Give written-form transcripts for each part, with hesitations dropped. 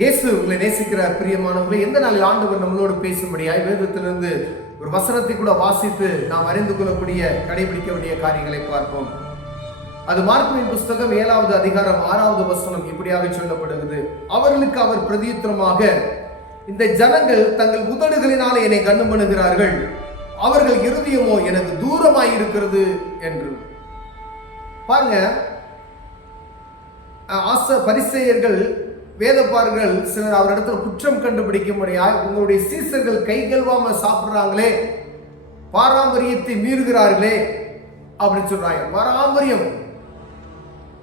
இயேசு உங்களை நேசிக்கிறார். பிரியமானவர்களே, எந்த நாளில் ஆண்டவர் நம்மளோடு பேசும்படியாய் வேதத்திலிருந்து ஒரு வசனத்தை கூட வாசித்து நாம் அறிந்து கொள்ளக்கூடிய கடைபிடிக்க வேண்டிய காரியங்களை பார்ப்போம். அது மார்க்குவின் புஸ்தகம் 7வது அதிகாரம் 6வது வசனம் இப்படியாக சொல்லப்படுகிறது. அவர்களுக்கு அவர் பிரதியுத்தரமாக, இந்த ஜனங்கள் தங்கள் உதடுகளினாலே என்னை கண்ணு பண்ணுகிறார்கள், அவர்கள் இருதயமோ எனக்கு தூரமாயிருக்கிறது என்று. பாருங்க, பரிசேயர்கள் வேதப்பார்கள் சிலர் அவரிடத்துல குற்றம் கண்டுபிடிக்கும்படியாய், உங்களுடைய சீசர்கள் கை கழுவாம சாப்பிடுறாங்களே, பாரம்பரியத்தை மீறுகிறார்களே அப்படின்னு சொல்றாங்க. பாரம்பரியம்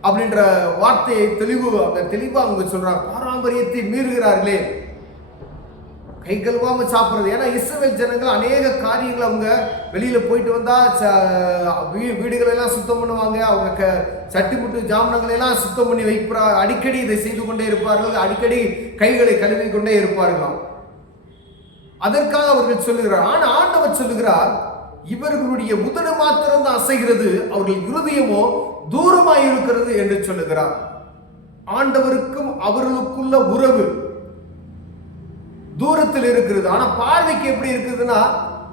அப்படின்ற வார்த்தையை தெளிவா அவங்க சொல்றாங்க. பாரம்பரியத்தை மீறுகிறார்களே, கை கழுவாம சாப்பிடுறது. ஏன்னா இஸ்ரவேல் ஜனங்கள் அநேக காரியங்கள் அவங்க வெளியில போயிட்டு வந்தா வீடுகளை எல்லாம் சுத்தம் பண்ணுவாங்க, அவங்க சட்டி முட்டு ஜாமனங்களை எல்லாம் சுத்தம் பண்ணி வைப்பார், அடிக்கடி இதை செய்து கொண்டே இருப்பார்கள், அடிக்கடி கைகளை கழுவி கொண்டே இருப்பார்களாம். அதற்காக அவர்கள் சொல்லுகிறார். ஆனா ஆண்டவர் சொல்லுகிறார், இவர்களுடைய உதடு மாத்திரம் தான் அசைகிறது, அவர்கள் இருதயமோ தூரமாய் இருக்கிறது என்று சொல்லுகிறார். ஆண்டவருக்கும் அவர்களுக்குள்ள உறவு தூரத்தில் இருக்கிறது. ஆனா பார்வைக்கு எப்படி இருக்குதுன்னா,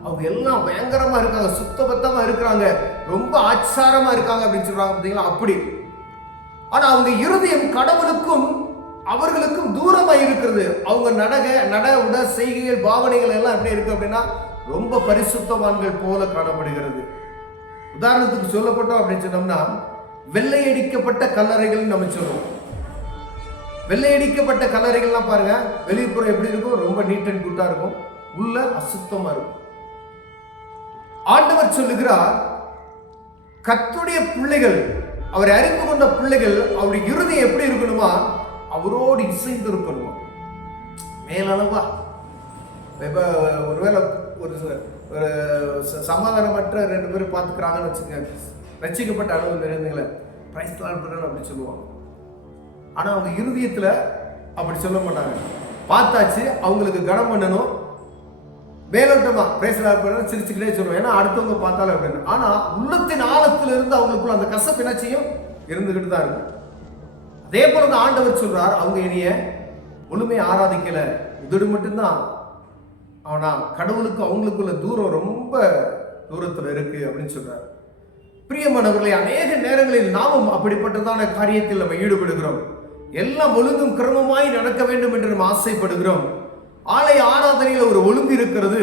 அவங்க எல்லாம் பயங்கரமா இருக்காங்க, சுத்தபத்தமா இருக்கிறாங்க, ரொம்ப ஆச்சாரமா இருக்காங்க அப்படின்னு சொல்றாங்க பார்த்தீங்களா, அப்படி. ஆனா அவங்க இருதயம் கடவுளுக்கும் அவர்களுக்கும் தூரமா இருக்கிறது. அவங்க நட உட செய்கைகள் பாவனைகள் எல்லாம் எப்படி இருக்கு அப்படின்னா, ரொம்ப பரிசுத்தவான்கள் போல காணப்படுகிறது. உதாரணத்துக்கு சொல்லப்பட்டோம் அப்படின்னு சொன்னோம்னா, வெள்ளையடிக்கப்பட்ட கல்லறைகள் நம்ம சொல்லுவோம். வெள்ளையடிக்கப்பட்ட கல்லறைகள்லாம் பாருங்க, வெளிப்புறம் எப்படி இருக்கும், ரொம்ப நீட் அண்ட் குட்டா இருக்கும், உள்ள அசுத்தமா இருக்கும். ஆண்டவர் சொல்லுகிறார், கர்த்தருடைய பிள்ளைகள், அவரை அறிந்து கொண்ட பிள்ளைகள், அவருடைய இருதயம் எப்படி இருக்கணுமா, அவரோடு இசைந்து இருக்கணுமா. மேலளவா ஒருவேளை ஒரு சமாதானமற்ற 2 பேரும் பார்த்துக்கிறாங்கன்னு வச்சுங்க, ரட்சிக்கப்பட்ட அளவு நிறைந்தங்களை பிரைஸ் லார்ட் பிரதர் அப்படி சொல்லுவாங்க. ஆனா அவங்க இருதயத்துல அப்படி சொல்ல மாட்டாங்க. பார்த்தாச்சு, அவங்களுக்கு கனம் பண்ணணும், மேலோட்டமா பிரைஸ் லார்ட் பிரதர் சிரிச்சுக்கிட்டே சொல்லுவோம், ஏன்னா அடுத்தவங்க பார்த்தாலும் அப்படின்னு. ஆனா உள்ளத்தின் ஆழத்துல இருந்து அவங்களுக்குள்ள அந்த கசப்பு என்னாச்சியும் இருந்துகிட்டு தான் இருக்கு. அதே போல ஆண்டவர் சொல்றார், அவங்க என்னைய முழுமையை ஆராதிக்கல, உதடு மட்டும்தான், ஆனா கடவுளுக்கு அவங்களுக்குள்ள தூரம் ரொம்ப தூரத்துல இருக்கு அப்படின்னு சொல்றாரு. பிரியமானவர்களே, அநேக நேரங்களில் நாமும் அப்படிப்பட்டதான காரியத்தில் நம்ம ஈடுபடுகிறோம். எல்லாம் ஒழுங்கும் கிரமமாய் நடக்க வேண்டும் என்று நம்ம ஆசைப்படுகிறோம். ஆலய ஆராதனையில் ஒரு ஒழுங்கு இருக்கிறது,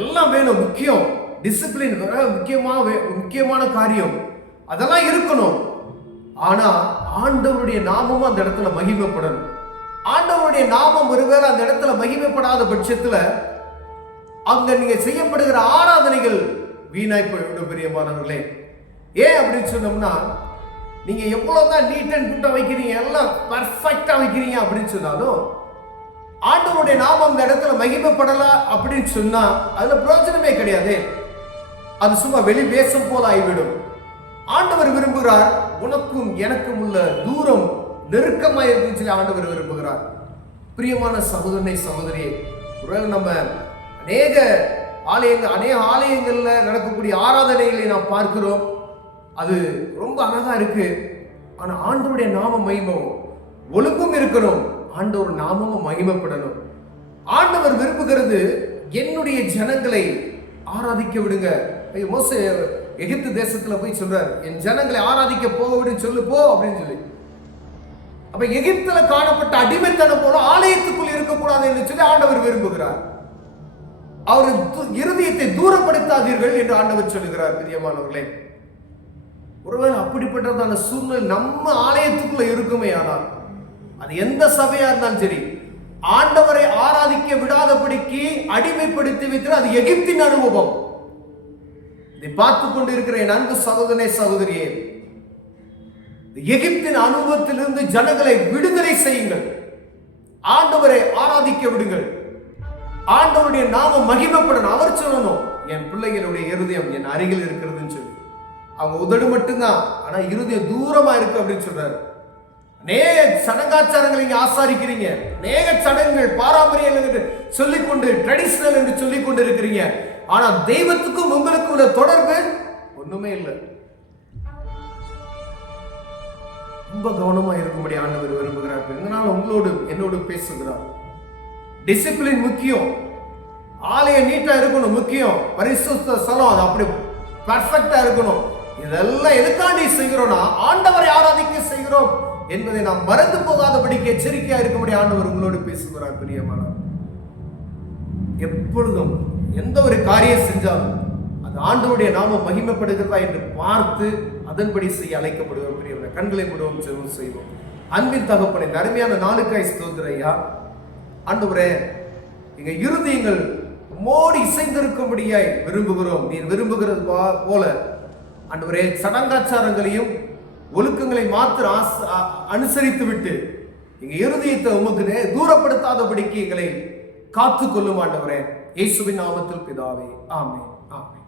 எல்லாம் வேணும், முக்கியம், டிசிப்ளின் முக்கியமான காரியம், அதெல்லாம் இருக்கணும். ஆனா ஆண்டவருடைய நாமமும் அந்த இடத்துல மகிமைப்படணும். ஆண்டவருடைய நாமம் ஒருவேளை அந்த இடத்துல மகிமைப்படாத பட்சத்துல அங்க நீங்க செய்யப்படுகிற ஆராதனைகள் வீணாய் போய்விடும். பிரியமானவர்களே, ஏன் அப்படின்னு சொன்னோம்னா, நீங்க எவ்வளவுதான் நீட் அண்ட் குட்டா வைக்கிறீங்க, எல்லாம் பர்ஃபெக்டா வைக்கிறீங்க அப்படின்னு சொன்னாலும் ஆண்டவருடைய நாமம் அந்த இடத்துல மகிமைப்படல அப்படின்னு சொன்னா அதுல பிரயோஜனமே கிடையாது. அது சும்மா வெளி வேஷம் போல ஆகிவிடும். ஆண்டவர் விரும்புகிறார், உனக்கும் எனக்கும் உள்ள தூரம் நெருக்கமாக இருக்குன்னு சொல்லி ஆண்டவர் விரும்புகிறார். பிரியமான சகோதரனை சகோதரியே, ஒருவேளை நம்ம அநேக ஆலயங்கள்ல நடக்கக்கூடிய ஆராதனைகளை நாம் பார்க்கிறோம், அது ரொம்ப அழகா இருக்கு. ஆனா ஆண்டவருடைய நாம மகிமை ஒழுங்கும் இருக்கணும், ஆண்டவர் நாமமும் மகிமைப்படணும். ஆண்டவர் விரும்புகிறது, என்னுடைய ஜனங்களை ஆராதிக்க விடுங்க. மோசே எகிப்து தேசத்துல போய் சொல்றாரு, என் ஜனங்களை ஆராதிக்க போக விடுன்னு சொல்லு போ அப்படின்னு சொல்லி. அப்ப எகிப்துல காணப்பட்ட அடிமைத்தனம் போல ஆலயத்துக்குள் இருக்கக்கூடாது என்று சொல்லி ஆண்டவர் விரும்புகிறார். அவர் இருதயத்தை தூரப்படுத்தாதீர்கள் என்று ஆண்டவர் சொல்லுகிறார். பிரியமானவர்களே, ஒருவேளை அப்படிப்பட்டதான சூழ்நிலை நம்ம ஆலயத்துக்குள்ள இருக்குமே, ஆனால் அது எந்த சபையா இருந்தாலும் சரி, ஆண்டவரை ஆராதிக்க விடாதபடிக்கு அடிமைப்படுத்தி வைத்து, அது எகிப்தின் அனுபவம். இதை பார்த்து கொண்டு இருக்கிற என் அன்பு சகோதரனே சகோதரியே, எகிப்தின் அனுபவத்திலிருந்து ஜனங்களை விடுதலை செய்யுங்கள், ஆண்டவரை ஆராதிக்க விடுங்கள், ஆண்டவருடைய நாமம் மகிமைப்படணும். அவர் சொல்லணும், என் பிள்ளைகளுடைய இருதயம் என் அருகில் இருக்கிறதுன்னு சொல்லி. அவங்க உதடு மட்டும்தான், ஆனா இருதயம் தூரமா இருக்கு அப்படின்னு சொல்றாரு. அநேக சடங்காச்சாரங்களை நீங்க ஆசாரிக்கிறீங்க, அநேக சடங்குகள் பாரம்பரியம் என்று சொல்லிக்கொண்டு, ட்ரெடிஷனல் என்று சொல்லிக் கொண்டு இருக்கிறீங்க, ஆனா தெய்வத்துக்கும் உங்களுக்கு உள்ள தொடர்பு ஒண்ணுமே இல்லை. ரொம்ப கவனமா இருக்கும்படி ஆண்டவர் விரும்புகிறார். இதனால நாள் உங்களோடு என்னோடு பேசுகிறார். டிசிப்ளின் முக்கியம், ஆலயம் நீட்டா இருக்கணும் முக்கியம், பரிசுத்த ஸ்தலம் அது அப்படி பர்ஃபெக்டா இருக்கணும். இதெல்லாம் எதுக்காண்டி செய்கிறோம்னா ஆண்டவரை ஆராதிக்க செய்கிறோம் என்பதை நாம் மறந்து போகாதபடிக்கு எச்சரிக்கையா இருக்கும்படி ஆண்டவர் உங்களோடு பேசுகிறார். பிரியமானவர், எப்பொழுதும் எந்த ஒரு காரியம் செஞ்சாலும் அது ஆண்டவருடைய நாமம் மகிமைப்படுகிறதா என்று பார்த்து அதன்படி செய்ய அழைக்கப்படுவோம். பிரியமானவர், கண்களை மூடுவோம், ஜெபம் செய்வோம். அன்பின் தகப்பனே, இந்த அருமையான நாளுக்காய் ஸ்தோத்திரம் ஐயா. ஆண்டவரே, எங்க இருதயங்கள் மோடி இசைந்திருக்கும்படியாய் விரும்புகிறோம். நீர் விரும்புகிறது போல ஆண்டவரே, சடங்காச்சாரங்களையும் ஒழுக்கங்களை மாத்திர அனுசரித்து விட்டு எங்க இருதயத்தை உமக்கு தூரப்படுத்தாதபடிக்கு எங்களை காத்துக்கொள்ளும் ஆண்டவரே. இயேசுவின் நாமத்தில் பிதாவே, ஆமென், ஆமென்.